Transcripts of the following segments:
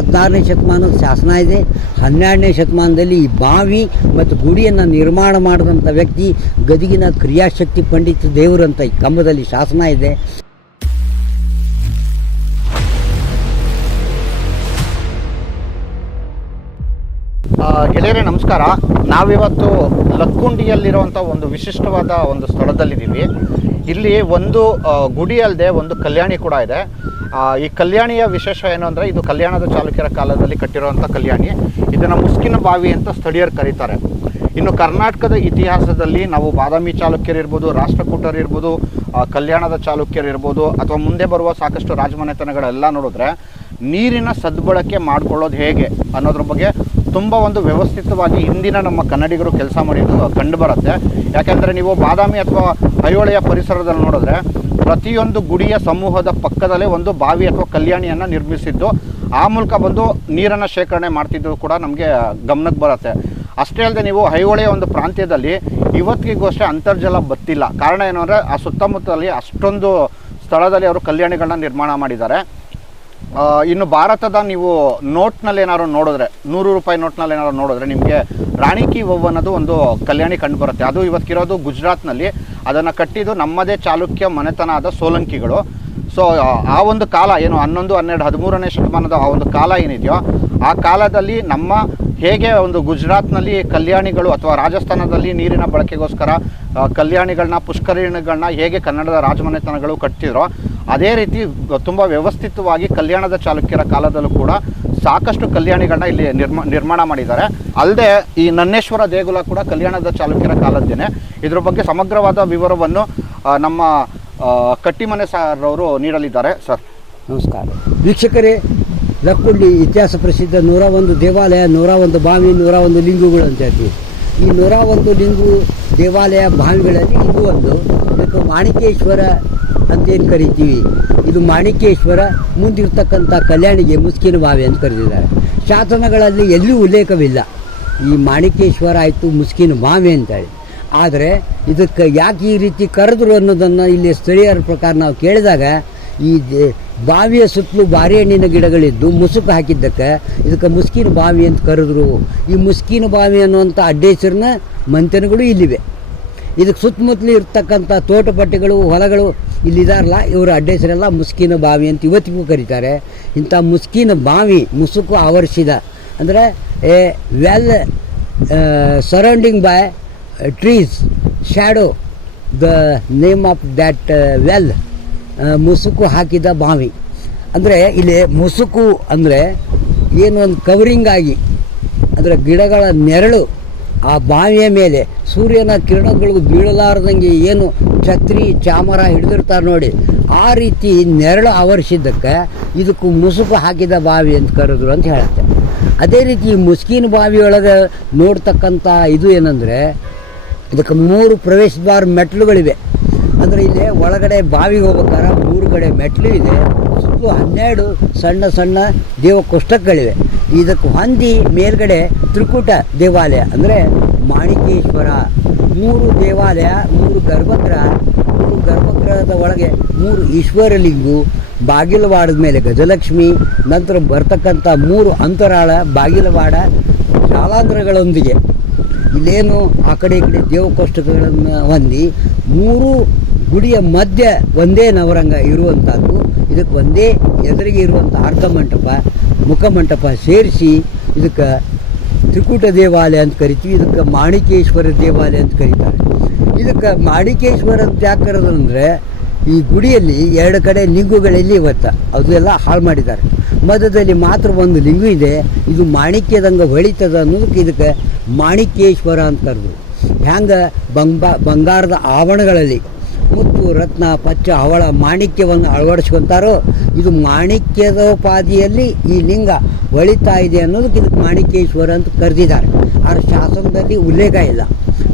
ಹದಿನಾರನೇ ಶತಮಾನದ ಶಾಸನ ಇದೆ. ಹನ್ನೆರಡನೇ ಶತಮಾನದಲ್ಲಿ ಈ ಬಾವಿ ಮತ್ತು ಗುಡಿಯನ್ನು ನಿರ್ಮಾಣ ಮಾಡಿದಂಥ ವ್ಯಕ್ತಿ ಗದಗಿನ ಕ್ರಿಯಾಶಕ್ತಿ ಪಂಡಿತ ದೇವರಂತ ಈ ಕಂಬದಲ್ಲಿ ಶಾಸನ ಇದೆ. ಗೆಳೆಯರೇ, ನಮಸ್ಕಾರ. ನಾವಿವತ್ತು ಲಕ್ಕುಂಡಿಯಲ್ಲಿರುವಂಥ ಒಂದು ವಿಶಿಷ್ಟವಾದ ಒಂದು ಸ್ಥಳದಲ್ಲಿದ್ದೀವಿ. ಇಲ್ಲಿ ಒಂದು ಗುಡಿ ಅಲ್ಲದೆ ಒಂದು ಕಲ್ಯಾಣಿ ಕೂಡ ಇದೆ. ಈ ಕಲ್ಯಾಣಿಯ ವಿಶೇಷ ಏನು ಅಂದರೆ ಇದು ಕಲ್ಯಾಣದ ಚಾಲುಕ್ಯರ ಕಾಲದಲ್ಲಿ ಕಟ್ಟಿರುವಂಥ ಕಲ್ಯಾಣಿ. ಇದನ್ನು ಮುಸ್ಕಿನ ಬಾವಿ ಅಂತ ಸ್ಥಳೀಯರು ಕರೀತಾರೆ. ಇನ್ನು ಕರ್ನಾಟಕದ ಇತಿಹಾಸದಲ್ಲಿ ನಾವು ಬಾದಾಮಿ ಚಾಲುಕ್ಯರಿರ್ಬೋದು ರಾಷ್ಟ್ರಕೂಟರಿರ್ಬೋದು ಕಲ್ಯಾಣದ ಚಾಲುಕ್ಯರಿರ್ಬೋದು ಅಥವಾ ಮುಂದೆ ಬರುವ ಸಾಕಷ್ಟು ರಾಜಮನೆತನಗಳೆಲ್ಲ ನೋಡಿದ್ರೆ ನೀರಿನ ಸದ್ಬಳಕೆ ಮಾಡ್ಕೊಳ್ಳೋದು ಹೇಗೆ ಅನ್ನೋದ್ರ ಬಗ್ಗೆ ತುಂಬ ಒಂದು ವ್ಯವಸ್ಥಿತವಾಗಿ ಹಿಂದಿನ ನಮ್ಮ ಕನ್ನಡಿಗರು ಕೆಲಸ ಮಾಡಿದ್ದು ಕಂಡು ಬರುತ್ತೆ. ಯಾಕೆಂದರೆ ನೀವು ಬಾದಾಮಿ ಅಥವಾ ಐಹೊಳೆಯ ಪರಿಸರದಲ್ಲಿ ನೋಡಿದ್ರೆ ಪ್ರತಿಯೊಂದು ಗುಡಿಯ ಸಮೂಹದ ಪಕ್ಕದಲ್ಲೇ ಒಂದು ಬಾವಿ ಅಥವಾ ಕಲ್ಯಾಣಿಯನ್ನು ನಿರ್ಮಿಸಿದ್ದು, ಆ ಮೂಲಕ ಬಂದು ನೀರನ್ನು ಶೇಖರಣೆ ಮಾಡ್ತಿದ್ದು ಕೂಡ ನಮಗೆ ಗಮನಕ್ಕೆ ಬರುತ್ತೆ. ಅಷ್ಟೇ ಅಲ್ಲದೆ ನೀವು ಐಹೊಳೆಯ ಒಂದು ಪ್ರಾಂತ್ಯದಲ್ಲಿ ಇವತ್ತಿಗೂ ಅಷ್ಟೇ ಅಂತರ್ಜಲ ಬತ್ತಿಲ್ಲ. ಕಾರಣ ಏನು ಅಂದರೆ, ಆ ಸುತ್ತಮುತ್ತಲಲ್ಲಿ ಅಷ್ಟೊಂದು ಸ್ಥಳದಲ್ಲಿ ಅವರು ಕಲ್ಯಾಣಿಗಳನ್ನ ನಿರ್ಮಾಣ ಮಾಡಿದ್ದಾರೆ. ಇನ್ನು ಭಾರತದ ನೀವು ನೋಟ್ನಲ್ಲಿ ಏನಾದ್ರು ನೋಡಿದ್ರೆ, ನೂರು ರೂಪಾಯಿ ನೋಟ್ನಲ್ಲಿ ಏನಾದ್ರು ನೋಡಿದ್ರೆ ನಿಮಗೆ ರಾಣಿ ಕಿ ಅನ್ನೋದು ಒಂದು ಕಲ್ಯಾಣಿ ಕಂಡು ಬರುತ್ತೆ. ಅದು ಇವತ್ತಿರೋದು ಗುಜರಾತ್ನಲ್ಲಿ ಅದನ್ನು ಕಟ್ಟಿದ್ದು ನಮ್ಮದೇ ಚಾಲುಕ್ಯ ಮನೆತನ ಆದ ಸೋಲಂಕಿಗಳು. ಸೊ ಆ ಒಂದು ಕಾಲ ಏನು ಹನ್ನೊಂದು, ಹನ್ನೆರಡು, ಹದಿಮೂರನೇ ಶತಮಾನದ ಆ ಒಂದು ಕಾಲ ಏನಿದೆಯೋ, ಆ ಕಾಲದಲ್ಲಿ ನಮ್ಮ ಹೇಗೆ ಒಂದು ಗುಜರಾತ್ನಲ್ಲಿ ಕಲ್ಯಾಣಿಗಳು ಅಥವಾ ರಾಜಸ್ಥಾನದಲ್ಲಿ ನೀರಿನ ಬಳಕೆಗೋಸ್ಕರ ಕಲ್ಯಾಣಿಗಳನ್ನ ಪುಷ್ಕರಿಣಿಗಳನ್ನ ಹೇಗೆ ಕನ್ನಡದ ರಾಜಮನೆತನಗಳು ಕಟ್ಟಿದ್ರೋ, ಅದೇ ರೀತಿ ತುಂಬ ವ್ಯವಸ್ಥಿತವಾಗಿ ಕಲ್ಯಾಣದ ಚಾಲುಕ್ಯರ ಕಾಲದಲ್ಲೂ ಕೂಡ ಸಾಕಷ್ಟು ಕಲ್ಯಾಣಿಗಳನ್ನ ಇಲ್ಲಿ ನಿರ್ಮಾ, ನಿರ್ಮಾಣ ಮಾಡಿದ್ದಾರೆ. ಅಲ್ಲದೆ ಈ ನನ್ನೇಶ್ವರ ದೇಗುಲ ಕೂಡ ಕಲ್ಯಾಣದ ಚಾಲುಕ್ಯರ ಕಾಲದ್ದೇನೆ. ಇದ್ರ ಬಗ್ಗೆ ಸಮಗ್ರವಾದ ವಿವರವನ್ನು ನಮ್ಮ ಕಟ್ಟಿಮನೆ ಸಾರ್ ಅವರು ನೀಡಲಿದ್ದಾರೆ. ಸರ್. ನಮಸ್ಕಾರ. ವೀಕ್ಷಕರೇ, ಲಕ್ಕುಂಡಿ ಇತಿಹಾಸ ಪ್ರಸಿದ್ಧ ನೂರ ಒಂದು ದೇವಾಲಯ ನೂರ ಒಂದು ಬಾವಿ ನೂರ ಒಂದು ಲಿಂಗುಗಳು ಅಂತ ಹೇಳ್ತೀವಿ. ಈ ನೂರ ಒಂದು ಲಿಂಗು ದೇವಾಲಯ ಬಾವಿಗಳಲ್ಲಿ ಇದು ಒಂದು. ಮತ್ತು ಮಾಣಿಕೇಶ್ವರ ಅಂತೇನು ಕರಿತೀವಿ. ಇದು ಮಾಣಿಕೇಶ್ವರ ಮುಂದಿರ್ತಕ್ಕಂಥ ಕಲ್ಯಾಣಿಗೆ ಮುಸ್ಕಿನ ಬಾವಿ ಅಂತ ಕರೆದಿದ್ದಾರೆ. ಶಾಸನಗಳಲ್ಲಿ ಎಲ್ಲೂ ಉಲ್ಲೇಖವಿಲ್ಲ. ಈ ಮಾಣಿಕೇಶ್ವರ ಆಯಿತು ಮುಸ್ಕಿನ ಬಾವಿ ಅಂತೇಳಿ. ಆದರೆ ಇದಕ್ಕೆ ಯಾಕೆ ಈ ರೀತಿ ಕರೆದ್ರು ಅನ್ನೋದನ್ನು ಇಲ್ಲಿ ಸ್ಥಳೀಯರ ಪ್ರಕಾರ ನಾವು ಕೇಳಿದಾಗ ಈ ಬಾವಿಯ ಸುತ್ತಲೂ ಬಾರಿ ಹಣ್ಣಿನ ಗಿಡಗಳಿದ್ದು ಮುಸುಕು ಹಾಕಿದ್ದಕ್ಕೆ ಇದಕ್ಕೆ ಮುಸ್ಕಿನ ಬಾವಿ ಅಂತ ಕರೆದ್ರು. ಈ ಮುಸ್ಕಿನ ಬಾವಿ ಅನ್ನುವಂಥ ಅಡ್ಡೇಶ್ವರನ ಮಂಥನಗಳು ಇಲ್ಲಿವೆ. ಇದಕ್ಕೆ ಸುತ್ತಮುತ್ತಲು ಇರ್ತಕ್ಕಂಥ ತೋಟಪಟ್ಟಿಗಳು, ಹೊಲಗಳು ಇಲ್ಲಿದಾರಲ್ಲ ಇವರ ಅಡ್ಡೇಸರೆಲ್ಲ ಮುಸ್ಕಿನ ಬಾವಿ ಅಂತ ಇವತ್ತಿಗೂ ಕರೀತಾರೆ. ಇಂಥ ಮುಸ್ಕಿನ ಬಾವಿ ಮುಸುಕು ಆವರಿಸಿದ. ಅಂದರೆ a well surrounding by trees shadow the name of that well ಮುಸುಕು ಹಾಕಿದ ಬಾವಿ. ಅಂದರೆ, ಇಲ್ಲಿ ಮುಸುಕು ಅಂದರೆ ಏನು ಒಂದು ಕವರಿಂಗ್ ಆಗಿ, ಅಂದರೆ ಗಿಡಗಳ ನೆರಳು ಆ ಬಾವಿಯ ಮೇಲೆ ಸೂರ್ಯನ ಕಿರಣಗಳು ಬೀಳಲಾರ್ದಂಗೆ ಏನು ಛತ್ರಿ, ಚಾಮರ ಹಿಡಿದಿರ್ತಾರೆ ನೋಡಿ. ಆ ರೀತಿ ನೆರಳು ಆವರಿಸಿದ್ದಕ್ಕೆ ಇದಕ್ಕೂ ಮುಸುಕು ಹಾಕಿದ ಬಾವಿ ಅಂತ ಕರೆದ್ರು ಅಂತ ಹೇಳುತ್ತೆ. ಅದೇ ರೀತಿ ಈ ಮುಸ್ಕಿನ ಬಾವಿಯೊಳಗೆ ನೋಡ್ತಕ್ಕಂಥ ಇದು ಏನಂದರೆ, ಇದಕ್ಕೆ ಮೂರು ಪ್ರವೇಶ ಬಾರ್ ಮೆಟ್ಲುಗಳಿವೆ. ಅಂದರೆ ಇಲ್ಲಿ ಒಳಗಡೆ ಬಾವಿಗೆ ಹೋಗ್ಬೇಕಾದ್ರೆ ಮೂರು ಕಡೆ ಮೆಟ್ಲು ಇದೆ. ಸುತ್ತಲೂ ಹನ್ನೆರಡು ಸಣ್ಣ ಸಣ್ಣ ದೇವಕೋಷ್ಟಕಗಳಿವೆ ಇದಕ್ಕೆ ಹೊಂದಿ ಮೇಲ್ಗಡೆ ತ್ರಿಕೂಟ ದೇವಾಲಯ ಅಂದರೆ ಮಾಣಿಕೇಶ್ವರ. ಮೂರು ದೇವಾಲಯ, ಮೂರು ಗರ್ಭಗೃಹ, ಮೂರು ಗರ್ಭಗೃಹದ ಒಳಗೆ ಮೂರು ಈಶ್ವರಲಿಂಗು, ಬಾಗಿಲವಾಡದ ಮೇಲೆ ಗಜಲಕ್ಷ್ಮಿ, ನಂತರ ಬರ್ತಕ್ಕಂಥ ಮೂರು ಅಂತರಾಳ ಬಾಗಿಲವಾಡ ಶಾಲಾಂಧ್ರಗಳೊಂದಿಗೆ ಇಲ್ಲೇನು ಆ ಕಡೆ ಈ ಕಡೆ ದೇವಕೋಷ್ಟಕಗಳನ್ನು ಹೊಂದಿ ಮೂರು ಗುಡಿಯ ಮಧ್ಯೆ ಒಂದೇ ನವರಂಗ ಇರುವಂಥದ್ದು ಇದಕ್ಕೆ ಒಂದೇ ಎದುರಿಗೆ ಇರುವಂಥ ಅರ್ಧ ಮಂಟಪ ಮುಖಮಂಟಪ ಸೇರಿಸಿ ಇದಕ್ಕೆ ತ್ರಿಕೂಟ ದೇವಾಲಯ ಅಂತ ಕರಿತೀವಿ. ಇದಕ್ಕೆ ಮಾಣಿಕೇಶ್ವರ ದೇವಾಲಯ ಅಂತ ಕರೀತಾರೆ. ಇದಕ್ಕೆ ಮಾಣಿಕೇಶ್ವರ ಅಂತ ಯಾಕೆ ಕರೆದ್ರು ಅಂದರೆ, ಈ ಗುಡಿಯಲ್ಲಿ ಎರಡು ಕಡೆ ಲಿಂಗುಗಳಲ್ಲಿ ಇವತ್ತ? ಎಲ್ಲ ಹಾಳು ಮಾಡಿದ್ದಾರೆ. ಮಧ್ಯದಲ್ಲಿ ಮಾತ್ರ ಒಂದು ಲಿಂಗು ಇದೆ. ಇದು ಮಾಣಿಕ್ಯದಂಗೆ ಹೊಳಿತದ ಅನ್ನೋದಕ್ಕೆ ಇದಕ್ಕೆ ಮಾಣಿಕೇಶ್ವರ ಅಂತ ಕರೆದ್ರು. ಹ್ಯಾಂಗೆ? ಬಂಗ ಬಂಗಾರದ ಆವರಣಗಳಲ್ಲಿ. ಮುತ್ತು ರತ್ನ, ಪಚ್ಚ ಹವಳ ಮಾಣಿಕ್ಯವನ್ನು ಅಳವಡಿಸ್ಕೊಂತಾರೋ, ಇದು ಮಾಣಿಕ್ಯದೋಪಾದಿಯಲ್ಲಿ ಈ ಲಿಂಗ ಒಳಿತಾ ಇದೆ ಅನ್ನೋದಕ್ಕೆ ಇದಕ್ಕೆ ಮಾಣಿಕ್ಯೇಶ್ವರ ಅಂತ ಕರೆದಿದ್ದಾರೆ. ಆದರೆ ಶಾಸನದಲ್ಲಿ ಉಲ್ಲೇಖ ಇಲ್ಲ.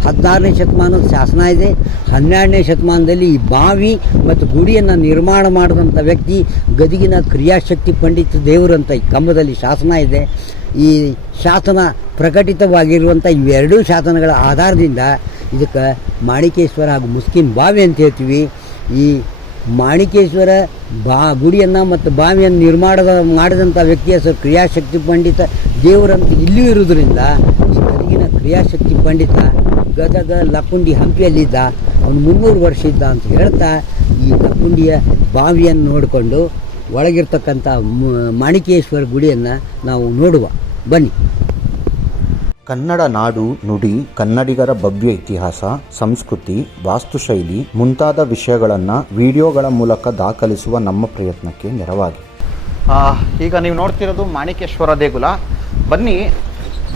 ಹದಿನಾರನೇ ಶತಮಾನದ ಶಾಸನ ಇದೆ. ಹನ್ನೆರಡನೇ ಶತಮಾನದಲ್ಲಿ ಈ ಬಾವಿ ಮತ್ತು ಗುಡಿಯನ್ನು ನಿರ್ಮಾಣ ಮಾಡಿದಂಥ ವ್ಯಕ್ತಿ ಗದಗಿನ ಕ್ರಿಯಾಶಕ್ತಿ ಪಂಡಿತ ದೇವರಂತ ಈ ಕಂಬದಲ್ಲಿ ಶಾಸನ ಇದೆ. ಈ ಶಾಸನ ಪ್ರಕಟಿತವಾಗಿರುವಂಥ ಇವೆರಡೂ ಶಾಸನಗಳ ಆಧಾರದಿಂದ ಇದಕ್ಕೆ ಮಾಣಿಕೇಶ್ವರ ಹಾಗೂ ಮುಸ್ಕಿನ್ ಬಾವಿ ಅಂತ ಹೇಳ್ತೀವಿ. ಈ ಮಾಣಿಕೇಶ್ವರ ಬಾ, ಗುಡಿಯನ್ನು ಮತ್ತು ಬಾವಿಯನ್ನು ನಿರ್ಮಾಣದ ಮಾಡಿದಂಥ ವ್ಯಕ್ತಿ ಹೆಸರು ಕ್ರಿಯಾಶಕ್ತಿ ಪಂಡಿತ ದೇವರಂತ ಇಲ್ಲಿಯೂ ಇರುವುದರಿಂದ ಈ ಗದಗಿನ ಕ್ರಿಯಾಶಕ್ತಿ ಪಂಡಿತ ಗದಗ ಲಕ್ಕುಂಡಿ ಹಂಪಿಯಲ್ಲಿದ್ದ ಅವನು ಮುನ್ನೂರು ವರ್ಷ ಇದ್ದ ಅಂತ ಹೇಳ್ತಾ ಈ ಲಕ್ಕುಂಡಿಯ ಬಾವಿಯನ್ನು ನೋಡಿಕೊಂಡು ಒಳಗಿರ್ತಕ್ಕಂಥ ಮಾಣಿಕೇಶ್ವರ ಗುಡಿಯನ್ನು ನಾವು ನೋಡುವ. ಬನ್ನಿ. ಕನ್ನಡ ನಾಡು ನುಡಿ ಕನ್ನಡಿಗರ ಭವ್ಯ ಇತಿಹಾಸ ಸಂಸ್ಕೃತಿ ವಾಸ್ತುಶೈಲಿ ಮುಂತಾದ ವಿಷಯಗಳನ್ನು ವಿಡಿಯೋಗಳ ಮೂಲಕ ದಾಖಲಿಸುವ ನಮ್ಮ ಪ್ರಯತ್ನಕ್ಕೆ ನೆರವಾಗಿ. ಆ, ಈಗ ನೀವು ನೋಡ್ತಿರೋದು ಮಾಣಿಕೇಶ್ವರ ದೇಗುಲ. ಬನ್ನಿ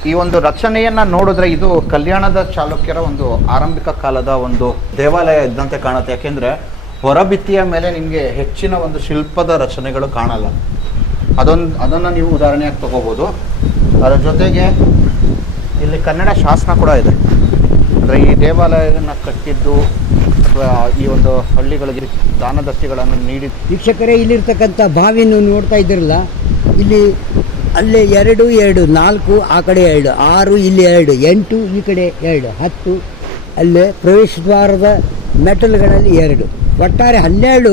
ಈ ಒಂದು ರಚನೆಯನ್ನು ನೋಡಿದ್ರೆ ಇದು ಕಲ್ಯಾಣದ ಚಾಲುಕ್ಯರ ಒಂದು ಆರಂಭಿಕ ಕಾಲದ ಒಂದು ದೇವಾಲಯ ಇದ್ದಂತೆ ಕಾಣುತ್ತೆ. ಯಾಕೆಂದರೆ ಹೊರಭಿತ್ತಿಯ ಮೇಲೆ ನಿಮಗೆ ಹೆಚ್ಚಿನ ಒಂದು ಶಿಲ್ಪದ ರಚನೆಗಳು ಕಾಣಲ್ಲ. ಅದೊಂದು, ಅದನ್ನು ನೀವು ಉದಾಹರಣೆಯಾಗಿ ತಗೋಬೋದು. ಅದರ ಜೊತೆಗೆ ಇಲ್ಲಿ ಕನ್ನಡ ಶಾಸನ ಕೂಡ ಇದೆ. ಅಂದರೆ ಈ ದೇವಾಲಯವನ್ನು ಕಟ್ಟಿದ್ದು ಈ ಒಂದು ಹಳ್ಳಿಗಳಿಗೆ ದಾನದತ್ತಿಗಳನ್ನು ನೀಡಿ ವೀಕ್ಷಕರೇ, ಇಲ್ಲಿರ್ತಕ್ಕಂಥ ಬಾವಿಯನ್ನು ನೋಡ್ತಾ ಇದ್ದಿರಲ್ಲ, ಇಲ್ಲಿ ಅಲ್ಲೇ ಎರಡು ಎರಡು, ನಾಲ್ಕು, ಆ ಕಡೆ ಎರಡು, ಆರು, ಇಲ್ಲಿ ಎರಡು, ಎಂಟು, ಈ ಕಡೆ ಎರಡು, ಹತ್ತು, ಅಲ್ಲೇ ಪ್ರವೇಶ ದ್ವಾರದ ಮೆಟಲ್ಗಳಲ್ಲಿ ಎರಡು. ಒಟ್ಟಾರೆ ಹನ್ನೆರಡು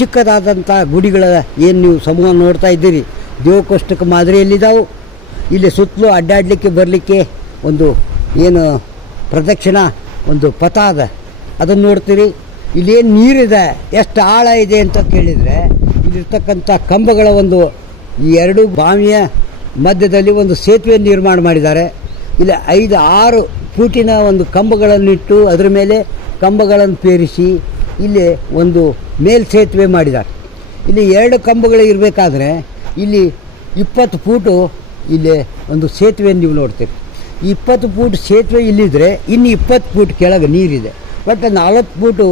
ಚಿಕ್ಕದಾದಂಥ ಗುಡಿಗಳ ಏನು ನೀವು ಸಮೂಹ ನೋಡ್ತಾ ಇದ್ದೀರಿ? ದೇವಕೋಷ್ಟಕ ಮಾದರಿಯಲ್ಲಿದ್ದಾವೆ ಇಲ್ಲಿ ಸುತ್ತಲೂ ಅಡ್ಡಾಡಲಿಕ್ಕೆ, ಬರಲಿಕ್ಕೆ ಒಂದು ಏನು ಪ್ರದಕ್ಷಿಣ, ಒಂದು ಪಥ ಅದ ಅದನ್ನು ನೋಡ್ತೀರಿ. ಇಲ್ಲೇನು ನೀರಿದೆ, ಎಷ್ಟು ಆಳ ಇದೆ ಅಂತ ಕೇಳಿದರೆ, ಇಲ್ಲಿರ್ತಕ್ಕಂಥ ಕಂಬಗಳ ಒಂದು ಈ ಎರಡು ಬಾವಿಯ ಮಧ್ಯದಲ್ಲಿ ಒಂದು ಸೇತುವೆ ನಿರ್ಮಾಣ ಮಾಡಿದ್ದಾರೆ. ಇಲ್ಲಿ ಐದು, ಆರು ಫೂಟಿನ ಒಂದು ಕಂಬಗಳನ್ನಿಟ್ಟು ಅದರ ಮೇಲೆ ಕಂಬಗಳನ್ನು ಪೇರಿಸಿ ಇಲ್ಲಿ ಒಂದು ಮೇಲ್ಸೇತುವೆ ಮಾಡಿದ್ದಾರೆ ಇಲ್ಲಿ ಎರಡು ಕಂಬಗಳು ಇರಬೇಕಾದ್ರೆ ಇಲ್ಲಿ ಇಪ್ಪತ್ತು ಫೂಟು ಇಲ್ಲಿ ಒಂದು ಸೇತುವೆ ನೀವು ನೋಡ್ತೀರಿ. ಇಪ್ಪತ್ತು ಫೂಟ್ ಸೇತುವೆ ಇಲ್ಲಿದ್ದರೆ ಇನ್ನು ಇಪ್ಪತ್ತು ಫೂಟ್ ಕೆಳಗೆ ನೀರಿದೆ. ಬಟ್ ನಲ್ವತ್ತು ಫೂಟು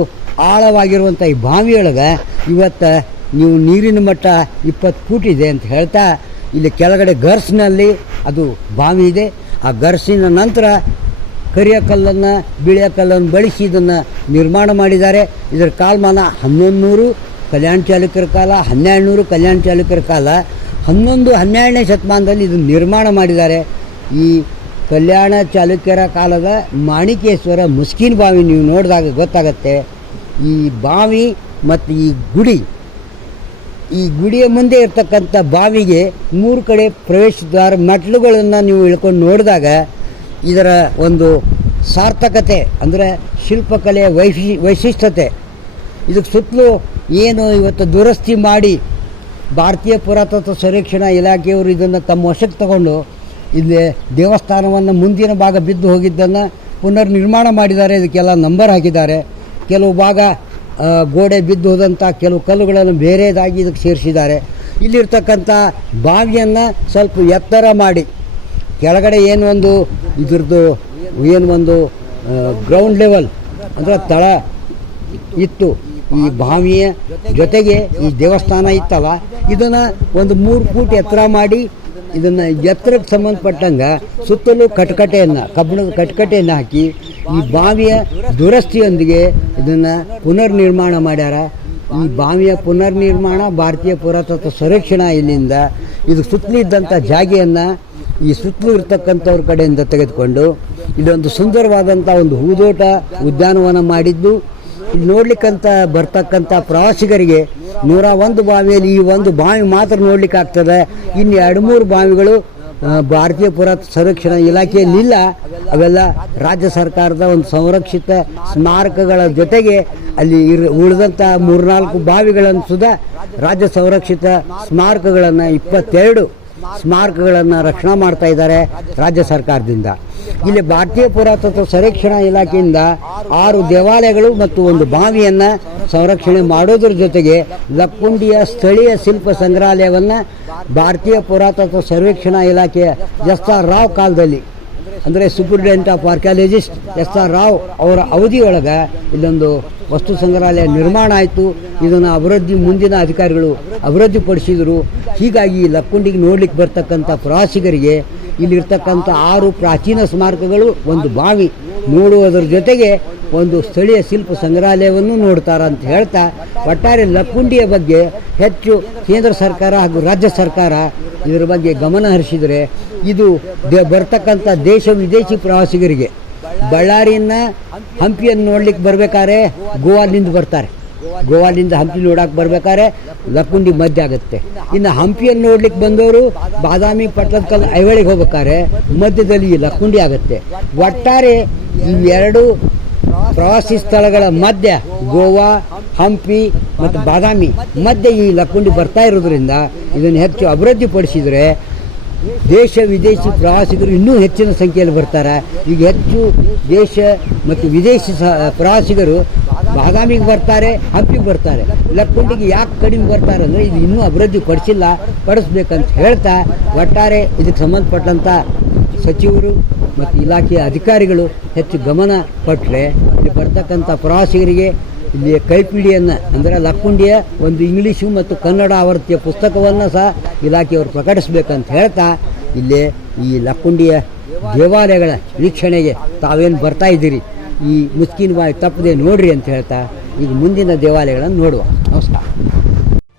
ಆಳವಾಗಿರುವಂಥ ಈ ಬಾವಿಯೊಳಗೆ ಇವತ್ತು ನೀವು ನೀರಿನ ಮಟ್ಟ ಇಪ್ಪತ್ತು ಫೂಟ್ ಇದೆ ಅಂತ ಹೇಳ್ತಾ, ಇಲ್ಲಿ ಕೆಳಗಡೆ ಗರ್ಸ್ನಲ್ಲಿ ಅದು ಬಾವಿ ಇದೆ. ಆ ಗರ್ಸಿನ ನಂತರ ಕರಿಯ ಕಲ್ಲನ್ನು, ಬಿಳಿಯ ಕಲ್ಲನ್ನು ಬಳಸಿ ಇದನ್ನು ನಿರ್ಮಾಣ ಮಾಡಿದ್ದಾರೆ. ಇದರ ಕಾಲಮಾನ ಹನ್ನೊಂದು ನೂರು ಕಲ್ಯಾಣ ಚಾಲುಕ್ಯರ ಕಾಲ ಹನ್ನೆರಡು ನೂರು ಕಲ್ಯಾಣ ಚಾಲುಕ್ಯರ ಕಾಲ ಹನ್ನೊಂದು, ಹನ್ನೆರಡನೇ ಶತಮಾನದಲ್ಲಿ ಇದನ್ನು ನಿರ್ಮಾಣ ಮಾಡಿದ್ದಾರೆ. ಈ ಕಲ್ಯಾಣ ಚಾಲುಕ್ಯರ ಕಾಲದ ಮಾಣಿಕೇಶ್ವರ ಮುಸ್ಕಿನ್ ಬಾವಿ ನೀವು ನೋಡಿದಾಗ ಗೊತ್ತಾಗತ್ತೆ. ಈ ಬಾವಿ ಮತ್ತು ಈ ಗುಡಿ, ಈ ಗುಡಿಯ ಮುಂದೆ ಇರ್ತಕ್ಕಂಥ ಬಾವಿಗೆ ಮೂರು ಕಡೆ ಪ್ರವೇಶ ದ್ವಾರ ಮೆಟ್ಲುಗಳನ್ನು ನೀವು ಇಳ್ಕೊಂಡು ನೋಡಿದಾಗ ಇದರ ಒಂದು ಸಾರ್ಥಕತೆ ಅಂದರೆ ಶಿಲ್ಪಕಲೆಯ ವೈಶಿ, ವೈಶಿಷ್ಟ್ಯತೆ. ಇದಕ್ಕೆ ಸುತ್ತಲೂ ಏನು ಇವತ್ತು ದುರಸ್ತಿ ಮಾಡಿ ಭಾರತೀಯ ಪುರಾತತ್ವ ಸಂರಕ್ಷಣಾ ಇಲಾಖೆಯವರು ಇದನ್ನು ತಮ್ಮ ವಶಕ್ಕೆ ತಗೊಂಡು ಇಲ್ಲಿ ದೇವಸ್ಥಾನವನ್ನು ಮುಂದಿನ ಭಾಗ ಬಿದ್ದು ಹೋಗಿದ್ದನ್ನು ಪುನರ್ ನಿರ್ಮಾಣ ಮಾಡಿದ್ದಾರೆ. ಇದಕ್ಕೆಲ್ಲ ನಂಬರ್ ಹಾಕಿದ್ದಾರೆ. ಕೆಲವು ಭಾಗ ಗೋಡೆ ಬಿದ್ದು ಹೋದಂಥ ಕೆಲವು ಕಲ್ಲುಗಳನ್ನು ಬೇರೆದಾಗಿ ಇದಕ್ಕೆ ಸೇರಿಸಿದ್ದಾರೆ. ಇಲ್ಲಿರ್ತಕ್ಕಂಥ ಬಾವಿಯನ್ನು ಸ್ವಲ್ಪ ಎತ್ತರ ಮಾಡಿ ಕೆಳಗಡೆ ಏನು ಒಂದು ಇದ್ರದ್ದು ಏನು ಒಂದು ಗ್ರೌಂಡ್ ಲೆವೆಲ್ ಅಂದರೆ ತಳ ಇತ್ತು. ಈ ಬಾವಿಯ ಜೊತೆಗೆ ಈ ದೇವಸ್ಥಾನ ಇತ್ತಲ್ಲ, ಇದನ್ನು ಒಂದು ಮೂರು ಫೂಟ್ ಎತ್ತರ ಮಾಡಿ ಇದನ್ನು ಎತ್ತರಕ್ಕೆ ಸಂಬಂಧಪಟ್ಟಂಗೆ ಸುತ್ತಲೂ ಕಟ್ಕಟೆಯನ್ನು ಕಬ್ಬಿಣದ ಕಟ್ಕಟೆಯನ್ನು ಹಾಕಿ ಈ ಬಾವಿಯ ದುರಸ್ತಿಯೊಂದಿಗೆ ಇದನ್ನು ಪುನರ್ ನಿರ್ಮಾಣ ಮಾಡ್ಯಾರ. ಈ ಬಾವಿಯ ಪುನರ್ ನಿರ್ಮಾಣ ಭಾರತೀಯ ಪುರಾತತ್ವ ಸಂರಕ್ಷಣಾ ಇಲ್ಲಿಂದ, ಇದು ಸುತ್ತಲಿದ್ದಂಥ ಜಾಗೆಯನ್ನು ಈ ಸುತ್ತಲೂ ಇರ್ತಕ್ಕಂಥವ್ರ ಕಡೆಯಿಂದ ತೆಗೆದುಕೊಂಡು ಇದೊಂದು ಸುಂದರವಾದಂಥ ಒಂದು ಹೂದೋಟ ಉದ್ಯಾನವನ ಮಾಡಿದ್ದು. ಇಲ್ಲಿ ನೋಡ್ಲಿಕ್ಕಂತ ಬರ್ತಕ್ಕಂಥ ಪ್ರವಾಸಿಗರಿಗೆ ನೂರ ಒಂದು ಬಾವಿಯಲ್ಲಿ ಈ ಒಂದು ಬಾವಿ ಮಾತ್ರ ನೋಡ್ಲಿಕ್ಕೆ ಆಗ್ತದೆ. ಇನ್ನು ಎರಡು ಮೂರು ಬಾವಿಗಳು ಭಾರತೀಯ ಪುರಾತ ಸಂರಕ್ಷಣಾ ಇಲಾಖೆಯಲ್ಲಿಲ್ಲ ಅವೆಲ್ಲ ರಾಜ್ಯ ಸರ್ಕಾರದ ಒಂದು ಸಂರಕ್ಷಿತ ಸ್ಮಾರಕಗಳ ಜೊತೆಗೆ ಅಲ್ಲಿ ಇರ್, ಉಳಿದಂಥ ಮೂರ್ನಾಲ್ಕು ಬಾವಿಗಳನ್ನು ಸುಧಾ ರಾಜ್ಯ ಸಂರಕ್ಷಿತ ಸ್ಮಾರಕಗಳನ್ನು ಇಪ್ಪತ್ತೆರಡು ಸ್ಮಾರಕಗಳನ್ನು ರಕ್ಷಣೆ ಮಾಡ್ತಾ ಇದ್ದಾರೆ ರಾಜ್ಯ ಸರ್ಕಾರದಿಂದ. ಇಲ್ಲಿ ಭಾರತೀಯ ಪುರಾತತ್ವ ಸಂರಕ್ಷಣಾ ಇಲಾಖೆಯಿಂದ ಆರು ದೇವಾಲಯಗಳು ಮತ್ತು ಒಂದು ಬಾವಿಯನ್ನು ಸಂರಕ್ಷಣೆ ಮಾಡೋದ್ರ ಜೊತೆಗೆ ಲಕ್ಕುಂಡಿಯ ಸ್ಥಳೀಯ ಶಿಲ್ಪ ಸಂಗ್ರಹಾಲಯವನ್ನು ಭಾರತೀಯ ಪುರಾತತ್ವ ಸರ್ವೇಕ್ಷಣಾ ಇಲಾಖೆಯ ಜಸ್ತಾ ರಾವ್ ಕಾಲದಲ್ಲಿ ಅಂದರೆ superintendent of archaeologist S R Rao ಅವರ ಅವಧಿಯೊಳಗೆ ಇಲ್ಲೊಂದು ವಸ್ತು ಸಂಗ್ರಹಾಲಯ ನಿರ್ಮಾಣ ಆಯಿತು. ಇದನ್ನು ಅಭಿವೃದ್ಧಿ ಮುಂದಿನ ಅಧಿಕಾರಿಗಳು ಅಭಿವೃದ್ಧಿಪಡಿಸಿದರು. ಹೀಗಾಗಿ ಲಕ್ಕುಂಡಿಗೆ ನೋಡ್ಲಿಕ್ಕೆ ಬರ್ತಕ್ಕಂಥ ಪ್ರವಾಸಿಗರಿಗೆ ಇಲ್ಲಿರ್ತಕ್ಕಂಥ ಆರು ಪ್ರಾಚೀನ ಸ್ಮಾರಕಗಳು ಒಂದು ಬಾವಿ. ನೋಡುವುದರ ಜೊತೆಗೆ ಒಂದು ಸ್ಥಳೀಯ ಶಿಲ್ಪ ಸಂಗ್ರಹಾಲಯವನ್ನು ನೋಡ್ತಾರ ಅಂತ ಹೇಳ್ತಾ, ಒಟ್ಟಾರೆ ಲಕ್ಕುಂಡಿಯ ಬಗ್ಗೆ ಹೆಚ್ಚು ಕೇಂದ್ರ ಸರ್ಕಾರ ಹಾಗೂ ರಾಜ್ಯ ಸರ್ಕಾರ ಇದರ ಬಗ್ಗೆ ಗಮನ ಹರಿಸಿದರೆ ಇದು ದ ಬರ್ತಕ್ಕಂಥ ದೇಶ ವಿದೇಶಿ ಪ್ರವಾಸಿಗರಿಗೆ ಬಳ್ಳಾರಿಯನ್ನ ಹಂಪಿಯನ್ನು ನೋಡ್ಲಿಕ್ಕೆ ಬರಬೇಕಾದ್ರೆ ಗೋವಾದಿಂದ ಬರ್ತಾರೆ. ಗೋವಾದಿಂದ ಹಂಪಿ ನೋಡಕ್ಕೆ ಬರಬೇಕಾದ್ರೆ ಲಕ್ಕುಂಡಿ ಮಧ್ಯ ಆಗುತ್ತೆ. ಇನ್ನು ಹಂಪಿಯನ್ನು ನೋಡ್ಲಿಕ್ಕೆ ಬಂದವರು ಬಾದಾಮಿ ಪಟ್ಟದಕಲ್ ಐವಳಿಗೆ ಹೋಗ್ಬೇಕಾದ್ರೆ ಮಧ್ಯದಲ್ಲಿ ಲಕ್ಕುಂಡಿ ಆಗುತ್ತೆ. ಒಟ್ಟಾರೆ ಇವೆರಡು ಪ್ರವಾಸಿ ಸ್ಥಳಗಳ ಮಧ್ಯ ಗೋವಾ, ಹಂಪಿ ಮತ್ತು ಬಾದಾಮಿ ಮಧ್ಯೆ ಈ ಲಕ್ಕುಂಡಿ ಬರ್ತಾ ಇರೋದ್ರಿಂದ ಇದನ್ನು ಹೆಚ್ಚು ಅಭಿವೃದ್ಧಿಪಡಿಸಿದರೆ ದೇಶ ವಿದೇಶಿ ಪ್ರವಾಸಿಗರು ಇನ್ನೂ ಹೆಚ್ಚಿನ ಸಂಖ್ಯೆಯಲ್ಲಿ ಬರ್ತಾರೆ. ಈಗ ಹೆಚ್ಚು ದೇಶ ಮತ್ತು ವಿದೇಶಿ ಸಹ ಪ್ರವಾಸಿಗರು ಬಾದಾಮಿಗೆ ಬರ್ತಾರೆ, ಹಂಪಿಗೆ ಬರ್ತಾರೆ. ಲಕ್ಕುಂಡಿಗೆ ಯಾಕೆ ಕಡಿಮೆ ಬರ್ತಾರೆ ಅಂದರೆ ಇದು ಇನ್ನೂ ಅಭಿವೃದ್ಧಿ ಪಡಿಸಿಲ್ಲ ಪಡಿಸ್ಬೇಕಂತ ಹೇಳ್ತಾ, ಒಟ್ಟಾರೆ ಇದಕ್ಕೆ ಸಂಬಂಧಪಟ್ಟಂಥ ಸಚಿವರು ಮತ್ತು ಇಲಾಖೆಯ ಅಧಿಕಾರಿಗಳು ಹೆಚ್ಚು ಗಮನ ಕೊಟ್ಟರೆ ಇಲ್ಲಿ ಬರ್ತಕ್ಕಂಥ ಪ್ರವಾಸಿಗರಿಗೆ ಇಲ್ಲಿ ಕೈಪಿಡಿಯನ್ನು ಅಂದರೆ ಲಕ್ಕುಂಡಿಯ ಒಂದು ಇಂಗ್ಲೀಷು ಮತ್ತು ಕನ್ನಡ ಆವೃತ್ತಿಯ ಪುಸ್ತಕವನ್ನು ಸಹ ಇಲಾಖೆಯವರು ಪ್ರಕಟಿಸಬೇಕಂತ ಹೇಳ್ತಾ ಇಲ್ಲಿ ಈ ಲಕ್ಕುಂಡಿಯ ದೇವಾಲಯಗಳ ವೀಕ್ಷಣೆಗೆ ತಾವೇನು ಬರ್ತಾ ಇದ್ದೀರಿ? ಈ ಮುಸ್ಕಿನ ಬಾಯಿ ತಪ್ಪದೆ ನೋಡ್ರಿ ಅಂತ ಹೇಳ್ತಾ ಈಗ ಮುಂದಿನ ದೇವಾಲಯಗಳನ್ನು ನೋಡುವ. ನಮಸ್ಕಾರ.